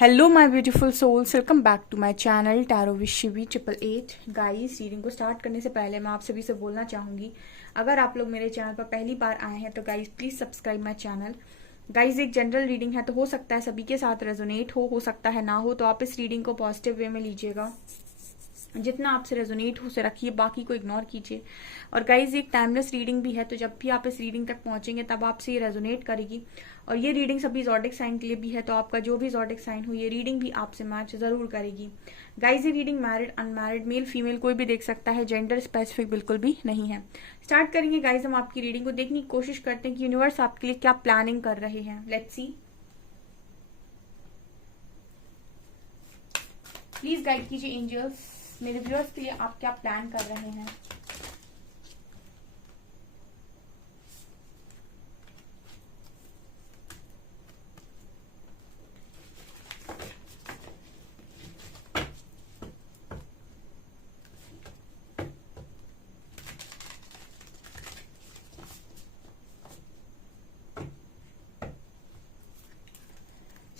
Hello my beautiful souls, welcome back to my channel tarot with Shivi 888। Guys, reading को start करने से पहले मैं आप सभी से बोलना चाहूँगी, अगर आप लोग मेरे चैनल पर पहली बार आए हैं तो guys please subscribe my channel. Guys, एक जनरल रीडिंग है तो हो सकता है सभी के साथ रेजोनेट हो सकता है ना हो, तो आप इस रीडिंग को पॉजिटिव वे में लीजिएगा। जितना आपसे रेजोनेट हो उसे रखिए, बाकी को इग्नोर कीजिए। और गाइज, एक टाइमलेस रीडिंग भी है, तो जब भी आप इस रीडिंग तक पहुंचेंगे तब आपसे ये रेजोनेट करेगी। और ये रीडिंग सभी ज़ोडिक साइन के लिए भी है, तो आपका जो भी ज़ोडिक साइन हो ये रीडिंग भी आपसे मैच जरूर करेगी। गाइज, ये reading married unmarried male female कोई भी देख सकता है, जेंडर स्पेसिफिक बिल्कुल भी नहीं है। स्टार्ट करेंगे गाइज, हम आपकी रीडिंग को देखने की कोशिश करते हैं कि यूनिवर्स आपके लिए क्या प्लानिंग कर रहे हैं। Let's see. प्लीज गाइड कीजिए एंजल्स, मेरे व्यूअर्स के लिए आप क्या प्लान कर रहे हैं।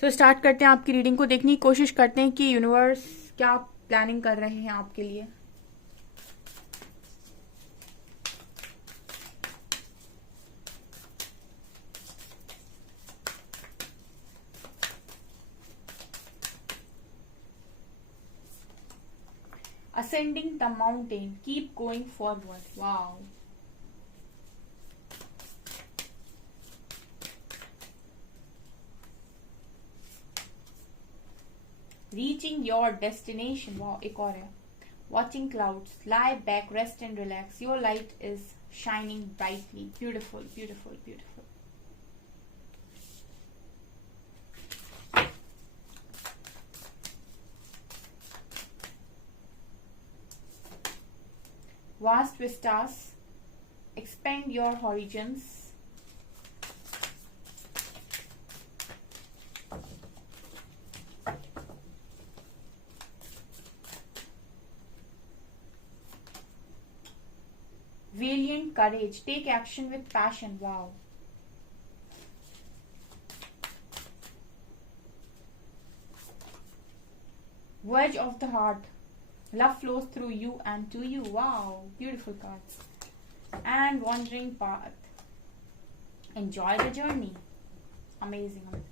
स्टार्ट करते हैं आपकी रीडिंग को देखने की कोशिश करते हैं कि यूनिवर्स क्या प्लानिंग कर रहे हैं आपके लिए। Ascending the mountain, keep going forward. Wow. Reaching your destination. Wow, एक और है. Watching clouds, lie back, rest and relax. Your light is shining brightly. Beautiful, beautiful, beautiful. Vast vistas, expand your horizons. Valiant courage, take action with passion. Wow. Verge of the heart, love flows through you and to you. Wow, beautiful cards. And wandering path, enjoy the journey. Amazing.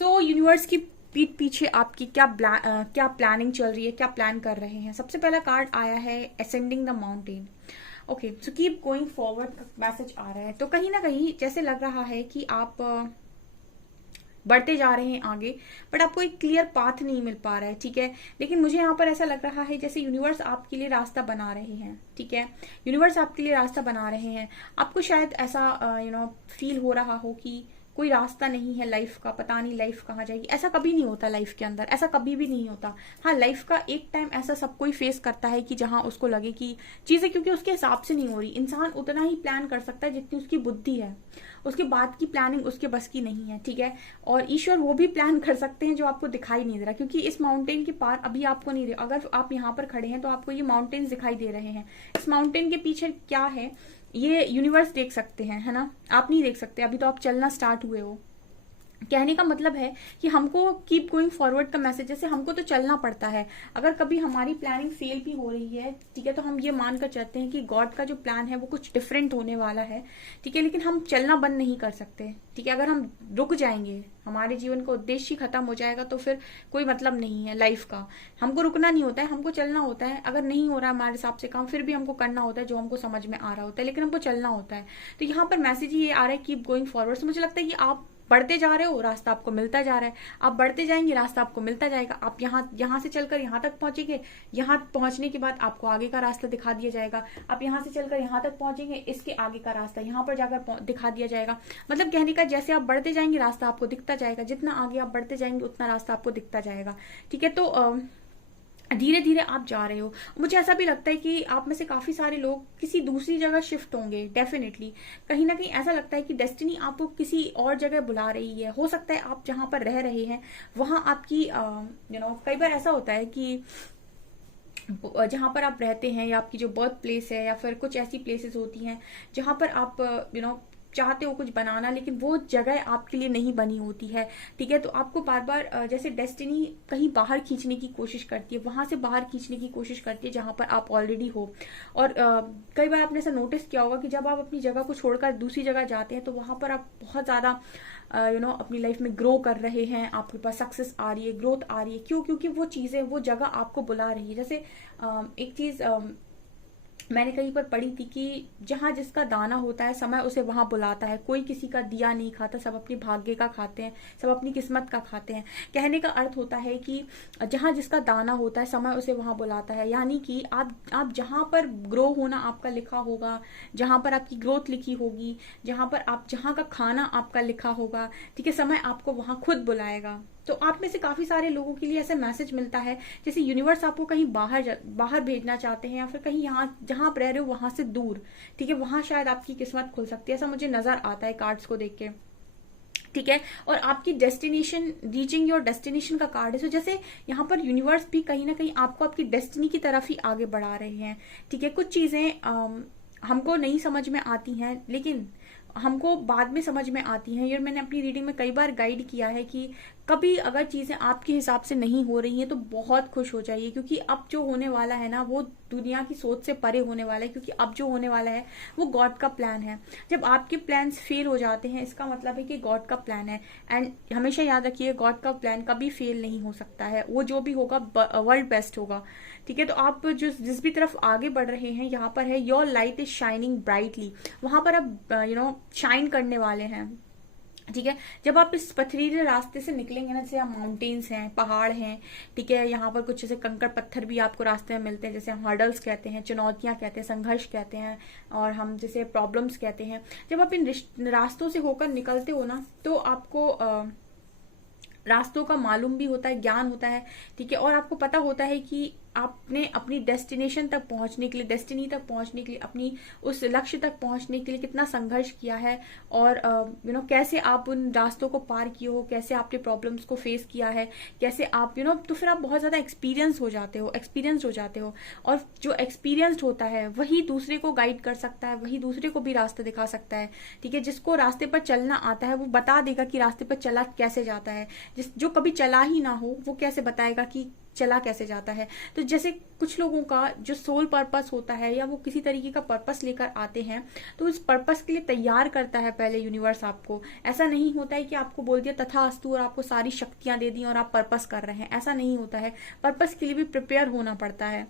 So universe की पीठ पीछे आपकी क्या planning चल रही है, क्या plan कर रहे हैं। सबसे पहला कार्ड आया है ascending the mountain. Okay, so keep going forward का मैसेज आ रहा है। तो कहीं ना कहीं जैसे लग रहा है कि आप बढ़ते जा रहे हैं आगे, बट आपको एक क्लियर पाथ नहीं मिल पा रहा है, ठीक है। लेकिन मुझे यहाँ पर ऐसा लग रहा है जैसे यूनिवर्स आपके लिए रास्ता बना रहे हैं, ठीक है। यूनिवर्स आपके लिए रास्ता बना रहे हैं। आपको शायद ऐसा फील हो रहा हो कि कोई रास्ता नहीं है लाइफ का, पता नहीं लाइफ कहाँ जाएगी। ऐसा कभी नहीं होता लाइफ के अंदर, ऐसा कभी भी नहीं होता। हाँ, लाइफ का एक टाइम ऐसा सब कोई फेस करता है कि जहां उसको लगे कि चीजें क्योंकि उसके हिसाब से नहीं हो रही। इंसान उतना ही प्लान कर सकता है जितनी उसकी बुद्धि है, उसके बाद की प्लानिंग उसके बस की नहीं है, ठीक है। और ईश्वर वो भी प्लान कर सकते हैं जो आपको दिखाई नहीं दे रहा, क्योंकि इस माउंटेन के पार अभी आपको नहीं दे। अगर आप यहाँ पर खड़े हैं तो आपको ये माउंटेन दिखाई दे रहे हैं। इस माउंटेन के पीछे क्या है ये यूनिवर्स देख सकते हैं, है ना। आप नहीं देख सकते, अभी तो आप चलना स्टार्ट हुए हो। कहने का मतलब है कि हमको कीप गोइंग फॉरवर्ड का मैसेज, जैसे हमको तो चलना पड़ता है। अगर कभी हमारी प्लानिंग फेल भी हो रही है, ठीक है, तो हम ये मानकर चलते हैं कि गॉड का जो प्लान है वो कुछ डिफरेंट होने वाला है, ठीक है। लेकिन हम चलना बंद नहीं कर सकते, ठीक है। अगर हम रुक जाएंगे, हमारे जीवन का उद्देश्य ही खत्म हो जाएगा, तो फिर कोई मतलब नहीं है लाइफ का। हमको रुकना नहीं होता है, हमको चलना होता है। अगर नहीं हो रहा है हमारे हिसाब से काम, फिर भी हमको करना होता है जो हमको समझ में आ रहा होता है, लेकिन हमको चलना होता है। तो यहाँ पर मैसेज ये आ रहा है कीप गोइंग फॉरवर्ड। तो मुझे लगता है कि आप बढ़ते जा रहे हो, रास्ता आपको मिलता जा रहा है। आप बढ़ते जाएंगे, रास्ता आपको मिलता जाएगा। आप यहाँ से चलकर यहाँ तक पहुंचेंगे, यहाँ पहुंचने के बाद आपको आगे का रास्ता दिखा दिया जाएगा। आप यहाँ से चलकर यहाँ तक पहुंचेंगे, इसके आगे का रास्ता यहाँ पर जाकर दिखा दिया जाएगा। मतलब कहने का जैसे आप बढ़ते जाएंगे रास्ता आपको दिखता जाएगा, जितना आगे आप बढ़ते जाएंगे उतना रास्ता आपको दिखता जाएगा, ठीक है। तो धीरे धीरे आप जा रहे हो। मुझे ऐसा भी लगता है कि आप में से काफी सारे लोग किसी दूसरी जगह शिफ्ट होंगे, डेफिनेटली। कहीं ना कहीं ऐसा लगता है कि डेस्टिनी आपको किसी और जगह बुला रही है। हो सकता है आप जहां पर रह रहे हैं वहां आपकी कई बार ऐसा होता है कि जहां पर आप रहते हैं या आपकी जो बर्थ प्लेस है या फिर कुछ ऐसी प्लेसेस होती हैं जहां पर आप चाहते हो कुछ बनाना, लेकिन वो जगह आपके लिए नहीं बनी होती है, ठीक है। तो आपको बार बार जैसे डेस्टिनी कहीं बाहर खींचने की कोशिश करती है, वहां से बाहर खींचने की कोशिश करती है जहां पर आप ऑलरेडी हो। और कई बार आपने ऐसा नोटिस किया होगा कि जब आप अपनी जगह को छोड़कर दूसरी जगह जाते हैं तो वहां पर आप बहुत ज्यादा अपनी लाइफ में ग्रो कर रहे हैं, आपके पास सक्सेस आ रही है, ग्रोथ आ रही है। क्यों? क्योंकि वो चीजें, वो जगह आपको बुला रही है। जैसे एक चीज मैंने कहीं पर पढ़ी थी कि जहां जिसका दाना होता है समय उसे वहां बुलाता है। कोई किसी का दिया नहीं खाता, सब अपने भाग्य का खाते हैं, सब अपनी किस्मत का खाते हैं। कहने का अर्थ होता है कि जहां जिसका दाना होता है समय उसे वहां बुलाता है। यानी कि आप जहां पर ग्रो होना आपका लिखा होगा, जहां पर आपकी ग्रोथ लिखी होगी, जहां पर आप जहां का खाना आपका लिखा होगा, ठीक है, समय आपको वहां खुद बुलाएगा। तो आप में से काफी सारे लोगों के लिए ऐसा मैसेज मिलता है जैसे यूनिवर्स आपको कहीं बाहर भेजना चाहते हैं, या फिर कहीं यहाँ जहां आप रह रहे हो वहां से दूर, ठीक है, वहां शायद आपकी किस्मत खुल सकती है। ऐसा मुझे नजर आता है कार्ड्स को देख के, ठीक है। और आपकी डेस्टिनेशन, रीचिंग योर डेस्टिनेशन का कार्ड है। तो जैसे यहाँ पर यूनिवर्स भी कहीं ना कहीं आपको आपकी डेस्टिनी की तरफ ही आगे बढ़ा रहे हैं, ठीक है। कुछ चीजें हमको नहीं समझ में आती हैं, लेकिन हमको बाद में समझ में आती हैं। ये मैंने अपनी रीडिंग में कई बार गाइड किया है कि कभी अगर चीजें आपके हिसाब से नहीं हो रही हैं तो बहुत खुश हो जाइए, क्योंकि अब जो होने वाला है ना वो दुनिया की सोच से परे होने वाला है। क्योंकि अब जो होने वाला है वो गॉड का प्लान है। जब आपके प्लान्स फेल हो जाते हैं इसका मतलब है कि गॉड का प्लान है। एंड हमेशा याद रखिए, गॉड का प्लान कभी फेल नहीं हो सकता है। वो जो भी होगा वर्ल्ड बेस्ट होगा, ठीक है। तो आप जिस भी तरफ आगे बढ़ रहे हैं, यहाँ पर है your light is shining brightly. वहां पर आप शाइन करने वाले हैं, ठीक है। जब आप इस पथरीले रास्ते से निकलेंगे ना, जैसे यहाँ माउंटेन्स हैं, पहाड़ हैं, ठीक है, यहाँ पर कुछ जैसे कंकड़ पत्थर भी आपको रास्ते में मिलते हैं, जैसे हम हर्डल्स कहते हैं, चुनौतियां कहते हैं, संघर्ष कहते हैं, और हम जैसे प्रॉब्लम्स कहते हैं। जब आप इन रास्तों से होकर निकलते हो ना, तो आपको रास्तों का मालूम भी होता है, ज्ञान होता है, ठीक है। और आपको पता होता है कि आपने अपनी डेस्टिनेशन तक पहुंचने के लिए, डेस्टिनी तक पहुंचने के लिए, अपनी उस लक्ष्य तक पहुंचने के लिए कितना संघर्ष किया है, और कैसे आप उन रास्तों को पार किए हो, कैसे आपने प्रॉब्लम्स को फेस किया है, कैसे आप तो फिर आप बहुत ज्यादा एक्सपीरियंस हो जाते हो। और जो एक्सपीरियंस्ड होता है वही दूसरे को गाइड कर सकता है, वही दूसरे को भी रास्ता दिखा सकता है, ठीक है। जिसको रास्ते पर चलना आता है वो बता देगा कि रास्ते पर चला कैसे जाता है। जो कभी चला ही ना हो वो कैसे बताएगा कि चला कैसे जाता है। तो जैसे कुछ लोगों का जो सोल पर्पस होता है, या वो किसी तरीके का पर्पस लेकर आते हैं, तो उस पर्पस के लिए तैयार करता है पहले यूनिवर्स आपको। ऐसा नहीं होता है कि आपको बोल दिया तथास्तु और आपको सारी शक्तियां दे दी और आप पर्पस कर रहे हैं, ऐसा नहीं होता है। पर्पस के लिए भी प्रिपेयर होना पड़ता है,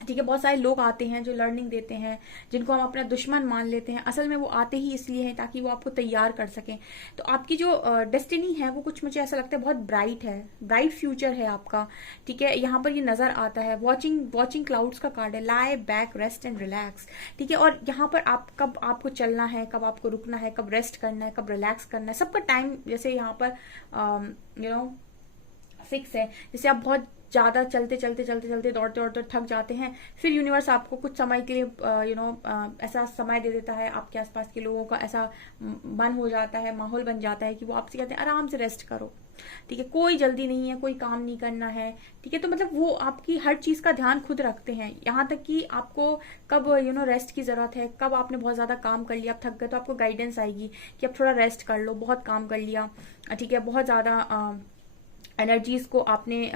ठीक है। बहुत सारे लोग आते हैं जो लर्निंग देते हैं, जिनको हम अपना दुश्मन मान लेते हैं, असल में वो आते ही इसलिए हैं ताकि वो आपको तैयार कर सकें। तो आपकी जो डेस्टिनी है वो कुछ मुझे ऐसा लगता है बहुत ब्राइट है, ब्राइट फ्यूचर है आपका, ठीक है। यहाँ पर ये नजर आता है, वॉचिंग क्लाउड्स का कार्ड है, लाई बैक रेस्ट एंड रिलैक्स, ठीक है। और यहाँ पर आप कब आपको चलना है, कब आपको रुकना है, कब रेस्ट करना है, कब रिलैक्स करना है, सबका टाइम जैसे यहाँ पर फिक्स है। जैसे आप बहुत ज्यादा चलते दौड़ते थक जाते हैं, फिर यूनिवर्स आपको कुछ समय के लिए ऐसा समय दे देता है, आपके आसपास के लोगों का ऐसा मन हो जाता है, माहौल बन जाता है कि वो आपसे कहते हैं आराम से रेस्ट करो, ठीक है, कोई जल्दी नहीं है, कोई काम नहीं करना है, ठीक है। तो मतलब वो आपकी हर चीज का ध्यान खुद रखते हैं, यहाँ तक कि आपको कब रेस्ट की जरूरत है, कब आपने बहुत ज्यादा काम कर लिया, आप थक गए, तो आपको गाइडेंस आएगी कि आप थोड़ा रेस्ट कर लो, बहुत काम कर लिया, ठीक है, बहुत ज्यादा एनर्जीज को आपने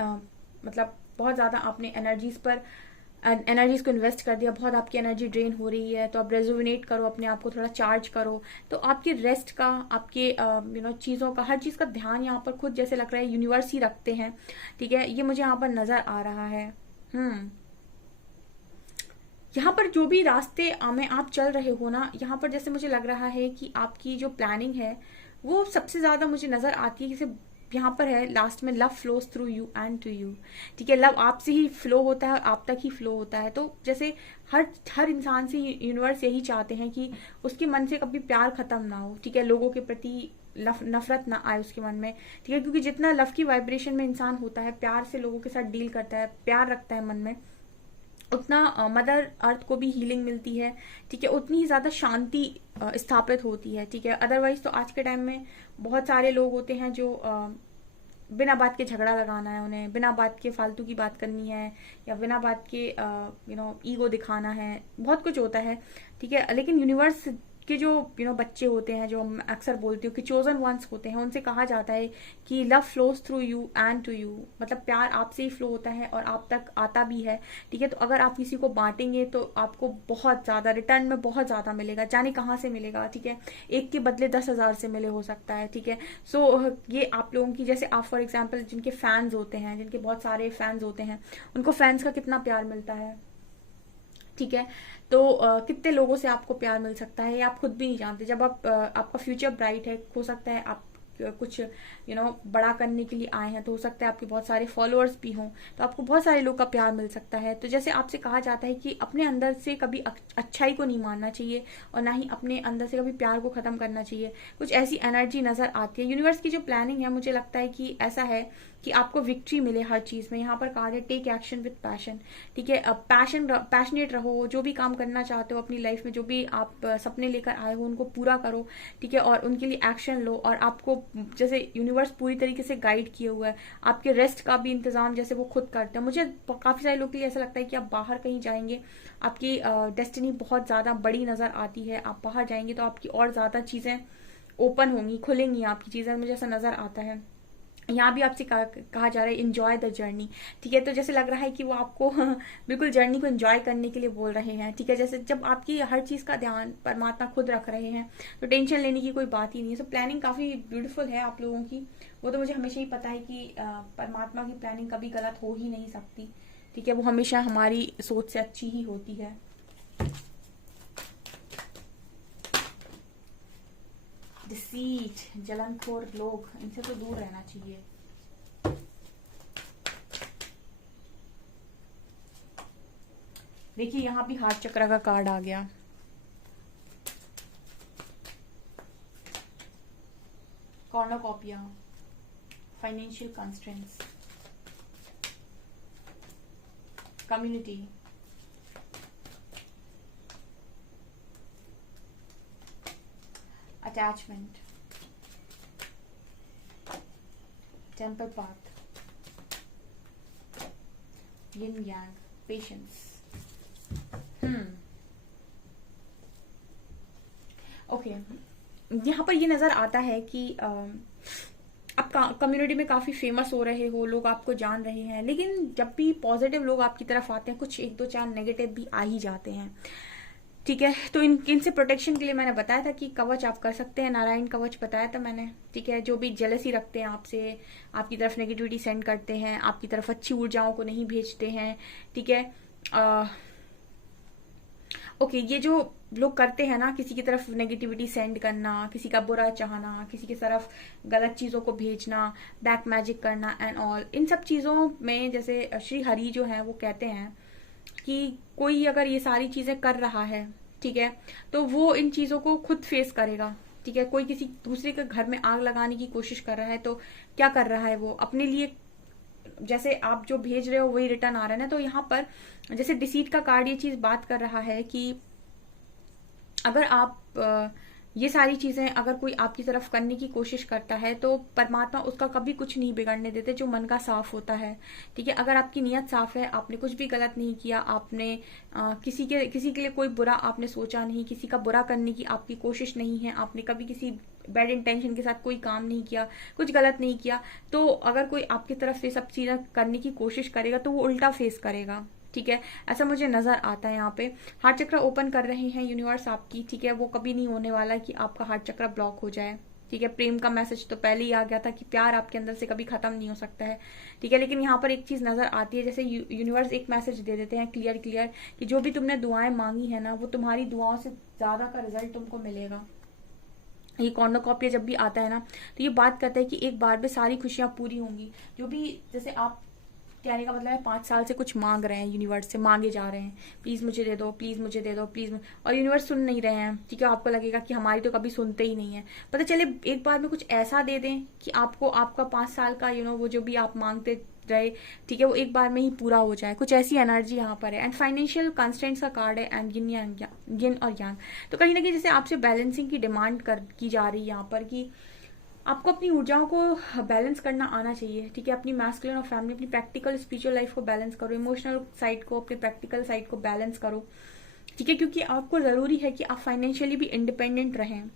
मतलब बहुत ज्यादा आपने एनर्जीज को इन्वेस्ट कर दिया, बहुत आपकी एनर्जी ड्रेन हो रही है, तो आप रेजुविनेट करो अपने आप को, थोड़ा चार्ज करो। तो आपकी रेस्ट का, आपके चीजों का, हर चीज का ध्यान यहाँ पर खुद जैसे लग रहा है यूनिवर्स ही रखते हैं, ठीक है। ये मुझे यहाँ पर नजर आ रहा है। यहाँ पर जो भी रास्ते में आप चल रहे हो ना, यहाँ पर जैसे मुझे लग रहा है कि आपकी जो प्लानिंग है वो सबसे ज्यादा मुझे नजर आती है। जैसे यहाँ पर है लास्ट में, love flows through you and to you, ठीक है। लव आपसे ही फ्लो होता है और आप तक ही फ्लो होता है। तो जैसे हर इंसान से यूनिवर्स यही चाहते हैं कि उसके मन से कभी प्यार खत्म ना हो, ठीक है, लोगों के प्रति नफरत ना आए उसके मन में, ठीक है। क्योंकि जितना लव की वाइब्रेशन में इंसान होता है, प्यार से लोगों के साथ डील करता है, प्यार रखता है मन में, उतना मदर अर्थ को भी हीलिंग मिलती है, ठीक है, उतनी ही ज्यादा शांति स्थापित होती है, ठीक है। अदरवाइज तो आज के टाइम में बहुत सारे लोग होते हैं जो बिना बात के झगड़ा लगाना है उन्हें, बिना बात के फालतू की बात करनी है, या बिना बात के ईगो दिखाना है, बहुत कुछ होता है, ठीक है। लेकिन यूनिवर्स के जो बच्चे होते हैं, जो हम अक्सर बोलते हो कि चोजन वंस होते हैं, उनसे कहा जाता है कि love flows through you and to you, मतलब प्यार आपसे ही फ्लो होता है और आप तक आता भी है। ठीक है, तो अगर आप किसी को बांटेंगे तो आपको बहुत ज्यादा रिटर्न में बहुत ज्यादा मिलेगा, जाने कहाँ से मिलेगा। ठीक है, एक के बदले 10,000 से मिले हो सकता है। ठीक है, सो ये आप लोगों की, जैसे आप फॉर एग्जाम्पल जिनके फैंस होते हैं, जिनके बहुत सारे फैंस होते हैं, उनको फैंस का कितना प्यार मिलता है। ठीक है, तो कितने लोगों से आपको प्यार मिल सकता है ये आप खुद भी नहीं जानते। जब आप आपका फ्यूचर ब्राइट है, हो सकता है आप कुछ बड़ा करने के लिए आए हैं, तो हो सकता है आपके बहुत सारे फॉलोअर्स भी हों, तो आपको बहुत सारे लोग का प्यार मिल सकता है। तो जैसे आपसे कहा जाता है कि अपने अंदर से कभी अच्छाई को नहीं मानना चाहिए और ना ही अपने अंदर से कभी प्यार को खत्म करना चाहिए। कुछ ऐसी एनर्जी नजर आती है। यूनिवर्स की जो प्लानिंग है, मुझे लगता है कि ऐसा है कि आपको विक्ट्री मिले हर चीज में। यहाँ पर कहा है टेक एक्शन विद पैशन। ठीक है, अब पैशनेट रहो, जो भी काम करना चाहते हो अपनी लाइफ में, जो भी आप सपने लेकर आए हो उनको पूरा करो। ठीक है, और उनके लिए एक्शन लो। और आपको जैसे यूनिवर्स पूरी तरीके से गाइड किए हुआ है, आपके रेस्ट का भी इंतजाम जैसे वो खुद करते हैं। मुझे काफी सारे लोग के लिए ऐसा लगता है कि आप बाहर कहीं जाएंगे, आपकी डेस्टिनी बहुत ज्यादा बड़ी नजर आती है। आप बाहर जाएंगे तो आपकी और ज्यादा चीजें ओपन होंगी, खुलेंगी आपकी चीजें, मुझे ऐसा नजर आता है। यहाँ भी आपसे कहा जा रहा है इंजॉय द जर्नी। ठीक है, तो जैसे लग रहा है कि वो आपको बिल्कुल जर्नी को एंजॉय करने के लिए बोल रहे हैं। ठीक है, जैसे जब आपकी हर चीज का ध्यान परमात्मा खुद रख रहे हैं तो टेंशन लेने की कोई बात ही नहीं है। सो प्लानिंग काफी ब्यूटीफुल है आप लोगों की। वो तो मुझे हमेशा ही पता है कि परमात्मा की प्लानिंग कभी गलत हो ही नहीं सकती। ठीक है, वो हमेशा हमारी सोच से अच्छी ही होती है। डिसीट, जलनखोर लोग, इनसे तो दूर रहना चाहिए। देखिए यहाँ भी हार्ट चक्र का कार्ड आ गया। Cornucopia, financial constraints, community, attachment, temple path, yin yang, patience. Okay, यहाँ पर ये नजर आता है कि आप कम्युनिटी में काफी फेमस हो रहे हो, लोग आपको जान रहे हैं, लेकिन जब भी पॉजिटिव लोग आपकी तरफ आते हैं, कुछ एक दो चार नेगेटिव भी आ ही जाते हैं। ठीक है, तो इनसे प्रोटेक्शन के लिए मैंने बताया था कि कवच आप कर सकते हैं, नारायण कवच बताया था मैंने। ठीक है, जो भी जेलसी रखते हैं आपसे, आपकी तरफ नेगेटिविटी सेंड करते हैं, आपकी तरफ अच्छी ऊर्जाओं को नहीं भेजते हैं। ठीक है, ओके, ये जो लोग करते हैं ना, किसी की तरफ नेगेटिविटी सेंड करना, किसी का बुरा चाहना, किसी की तरफ गलत चीजों को भेजना, ब्लैक मैजिक करना एंड ऑल, इन सब चीजों में जैसे श्री हरि जो है वो कहते हैं कि कोई अगर ये सारी चीजें कर रहा है, ठीक है, तो वो इन चीजों को खुद फेस करेगा। ठीक है, कोई किसी दूसरे के घर में आग लगाने की कोशिश कर रहा है तो क्या कर रहा है, वो अपने लिए, जैसे आप जो भेज रहे हो वही रिटर्न आ रहा है ना। तो यहाँ पर जैसे डिसीट का कार्ड ये चीज बात कर रहा है कि अगर आप ये सारी चीजें अगर कोई आपकी तरफ करने की कोशिश करता है तो परमात्मा उसका कभी कुछ नहीं बिगड़ने देते, जो मन का साफ होता है। ठीक है, अगर आपकी नीयत साफ है, आपने कुछ भी गलत नहीं किया, आपने किसी के लिए कोई बुरा आपने सोचा नहीं, किसी का बुरा करने की आपकी कोशिश नहीं है, आपने कभी किसी बैड इंटेंशन के साथ कोई काम नहीं किया, कुछ गलत नहीं किया, तो अगर कोई आपकी तरफ से सब चीजें करने की कोशिश करेगा तो वो उल्टा फेस करेगा। ठीक है, ऐसा मुझे नजर आता है। यहाँ पे हार्ट चक्र ओपन कर रहे हैं यूनिवर्स आपकी। ठीक है, वो कभी नहीं होने वाला कि आपका हार्ट चक्र ब्लॉक हो जाए। ठीक है, प्रेम का मैसेज तो पहले ही आ गया था कि प्यार आपके अंदर से कभी खत्म नहीं हो सकता है। ठीक है, लेकिन यहाँ पर एक चीज नजर आती है, जैसे यूनिवर्स एक मैसेज दे देते हैं क्लियर कि जो भी तुमने दुआएं मांगी है ना, वो तुम्हारी दुआओं से ज्यादा का रिजल्ट तुमको मिलेगा। ये कॉर्नोकॉपिया जब भी आता है ना, तो ये बात करता है कि एक बार में सारी खुशियां पूरी होंगी। जो भी, जैसे आप, कहने का मतलब है 5 साल से कुछ मांग रहे हैं, यूनिवर्स से मांगे जा रहे हैं, प्लीज मुझे दे दो, प्लीज मुझे दे दो, प्लीज, और यूनिवर्स सुन नहीं रहे हैं। ठीक है, आपको लगेगा कि हमारी तो कभी सुनते ही नहीं है। पता चले एक बार में कुछ ऐसा दे दें कि आपको आपका 5 साल का वो जो भी आप मांगते रहे, ठीक है, वो एक बार में ही पूरा हो जाए। कुछ ऐसी एनर्जी यहाँ पर है। एंड फाइनेंशियल कंस्ट्रेंट्स का कार्ड है, एंड यिन और यांग। तो कहीं ना कहीं जैसे आपसे बैलेंसिंग की डिमांड की जा रही है यहाँ पर कि आपको अपनी ऊर्जाओं को बैलेंस करना आना चाहिए। ठीक है, अपनी मैस्कुलिन और फैमिली, अपनी प्रैक्टिकल स्पिरिचुअल लाइफ को बैलेंस करो, इमोशनल साइड को, अपने प्रैक्टिकल साइड को बैलेंस करो। ठीक है, क्योंकि आपको जरूरी है कि आप फाइनेंशियली भी इंडिपेंडेंट रहें।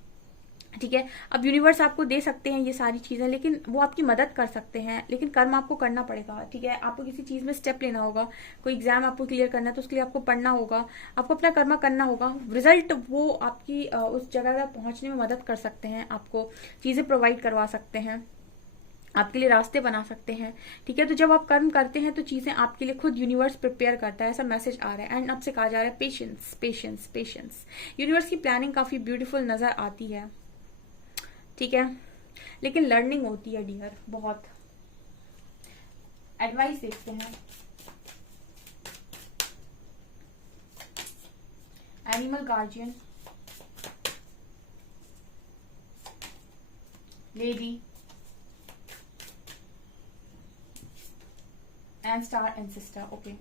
ठीक है, अब यूनिवर्स आपको दे सकते हैं ये सारी चीजें, लेकिन वो आपकी मदद कर सकते हैं, लेकिन कर्म आपको करना पड़ेगा। ठीक है, आपको किसी चीज में स्टेप लेना होगा, कोई एग्जाम आपको क्लियर करना है तो उसके लिए आपको पढ़ना होगा, आपको अपना कर्म करना होगा। रिजल्ट वो आपकी उस जगह तक पहुंचने में मदद कर सकते हैं, आपको चीजें प्रोवाइड करवा सकते हैं, आपके लिए रास्ते बना सकते हैं। ठीक है, तो जब आप कर्म करते हैं तो चीजें आपके लिए खुद यूनिवर्स प्रिपेयर करता है, ऐसा मैसेज आ रहा है। एंड आपसे कहा जा रहा है पेशेंस पेशेंस पेशेंस। यूनिवर्स की प्लानिंग काफी ब्यूटीफुल नजर आती है। ठीक है, लेकिन लर्निंग होती है डियर, बहुत। एडवाइस देखते हैं। Animal guardian, lady and star and sister. Okay,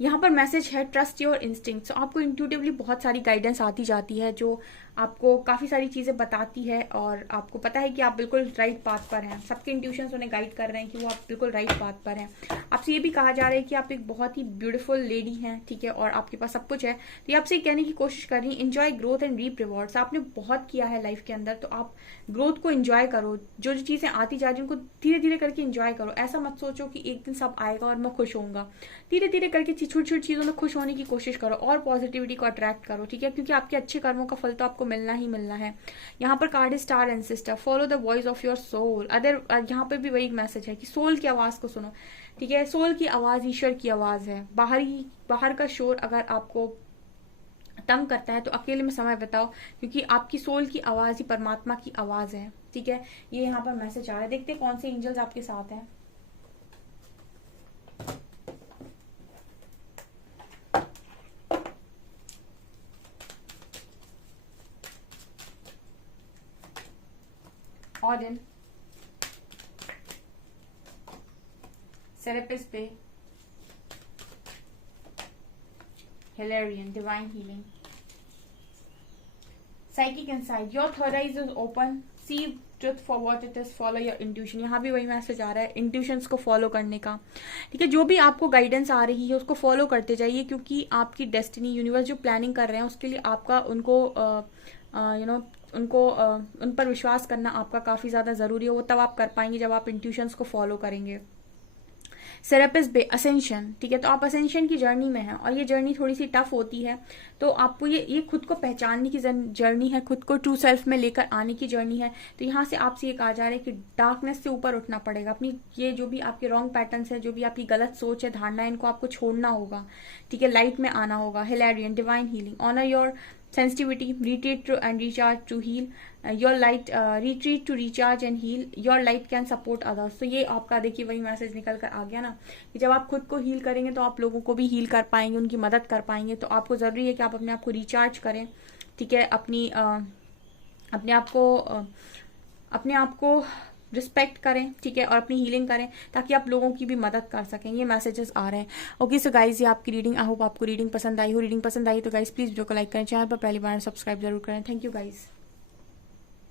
यहाँ पर मैसेज है ट्रस्ट योर इंस्टिंक्ट। सो आपको इंट्यूटिवली बहुत सारी गाइडेंस आती जाती है जो आपको काफ़ी सारी चीज़ें बताती है, और आपको पता है कि आप बिल्कुल राइट पाथ पर हैं। सबके इंट्यूशंस उन्हें गाइड कर रहे हैं कि वो आप बिल्कुल राइट पाथ पर हैं। आपसे ये भी कहा जा रहा है कि आप एक बहुत ही ब्यूटीफुल लेडी हैं। ठीक है, और आपके पास सब कुछ है। तो ये आपसे ये कहने की कोशिश कर रही है enjoy growth and reap rewards. आपने बहुत किया है लाइफ के अंदर, तो आप ग्रोथ को एंजॉय करो। जो जो चीज़ें आती जा रही हैं उनको धीरे धीरे करके एंजॉय करो। ऐसा मत सोचो कि एक दिन सब आएगा और मैं खुश होऊंगा। धीरे धीरे करके छोटी छोटी चीज़ों में खुश होने की कोशिश करो और पॉजिटिविटी को अट्रैक्ट करो। ठीक है, क्योंकि आपके अच्छे कर्मों का फल तो आपको मिलना ही मिलना है। यहाँ पर कार्ड है star and sister. Follow the voice of your soul. Other यहाँ पे भी वही मैसेज है कि सोल की आवाज को सुनो। ठीक है, सोल की आवाज ईश्वर की आवाज है। बाहर का शोर अगर आपको तंग करता है तो अकेले में समय बिताओ, क्योंकि आपकी सोल की आवाज ही परमात्मा की आवाज है। ठीक है, ये यहाँ पर मैसेज आ रहा है। देखते हैं कौन से एंजल्स आपके साथ हैं। Odin, Serapis Bey, Hilarion, divine healing, psychic insight. Your third eye is open, see truth for what it is, follow your intuition. यहाँ भी वही मैसेज आ रहा है इंट्यूशंस को फॉलो करने का। ठीक है, जो भी आपको गाइडेंस आ रही है उसको फॉलो करते जाइए, क्योंकि आपकी डेस्टिनी यूनिवर्स जो प्लानिंग कर रहे हैं उसके लिए आपका उनको उन पर विश्वास करना आपका काफी ज्यादा जरूरी है। वो तब आप कर पाएंगे जब आप इंट्यूशंस को फॉलो करेंगे। सेरेपिस बे, असेंशन। ठीक है, तो आप असेंशन की जर्नी में हैं और ये जर्नी थोड़ी सी टफ होती है। तो आपको ये खुद को पहचानने की जर्नी है, खुद को ट्रू सेल्फ में लेकर आने की जर्नी है। तो यहाँ से आपसे ये कहा जा रहा है कि डार्कनेस से ऊपर उठना पड़ेगा। अपनी ये जो भी आपके रॉन्ग पैटर्न्स है, जो भी आपकी गलत सोच है, धारणा है, इनको आपको छोड़ना होगा। ठीक है, लाइट में आना होगा। Hilarion, divine healing. Honour your sensitivity, retreat to and recharge to heal your light, retreat to recharge and heal your light can support others। तो ये आपका देखिए वही मैसेज निकल कर आ गया ना, कि जब आप खुद को हील करेंगे तो आप लोगों को भी हील कर पाएंगे, उनकी मदद कर पाएंगे। तो आपको जरूरी है कि आप अपने आप को रिचार्ज करें। ठीक है, अपने आप को रिस्पेक्ट करें। ठीक है, और अपनी हीलिंग करें ताकि आप लोगों की भी मदद कर सकें। ये मैसेजेस आ रहे हैं। ओके, सो गाइज ये आपकी रीडिंग, आई होप आपको रीडिंग पसंद आई हो। रीडिंग पसंद आई तो गाइज प्लीज वीडियो को लाइक करें, चैनल पर पहली बार सब्सक्राइब जरूर करें। Thank you guys.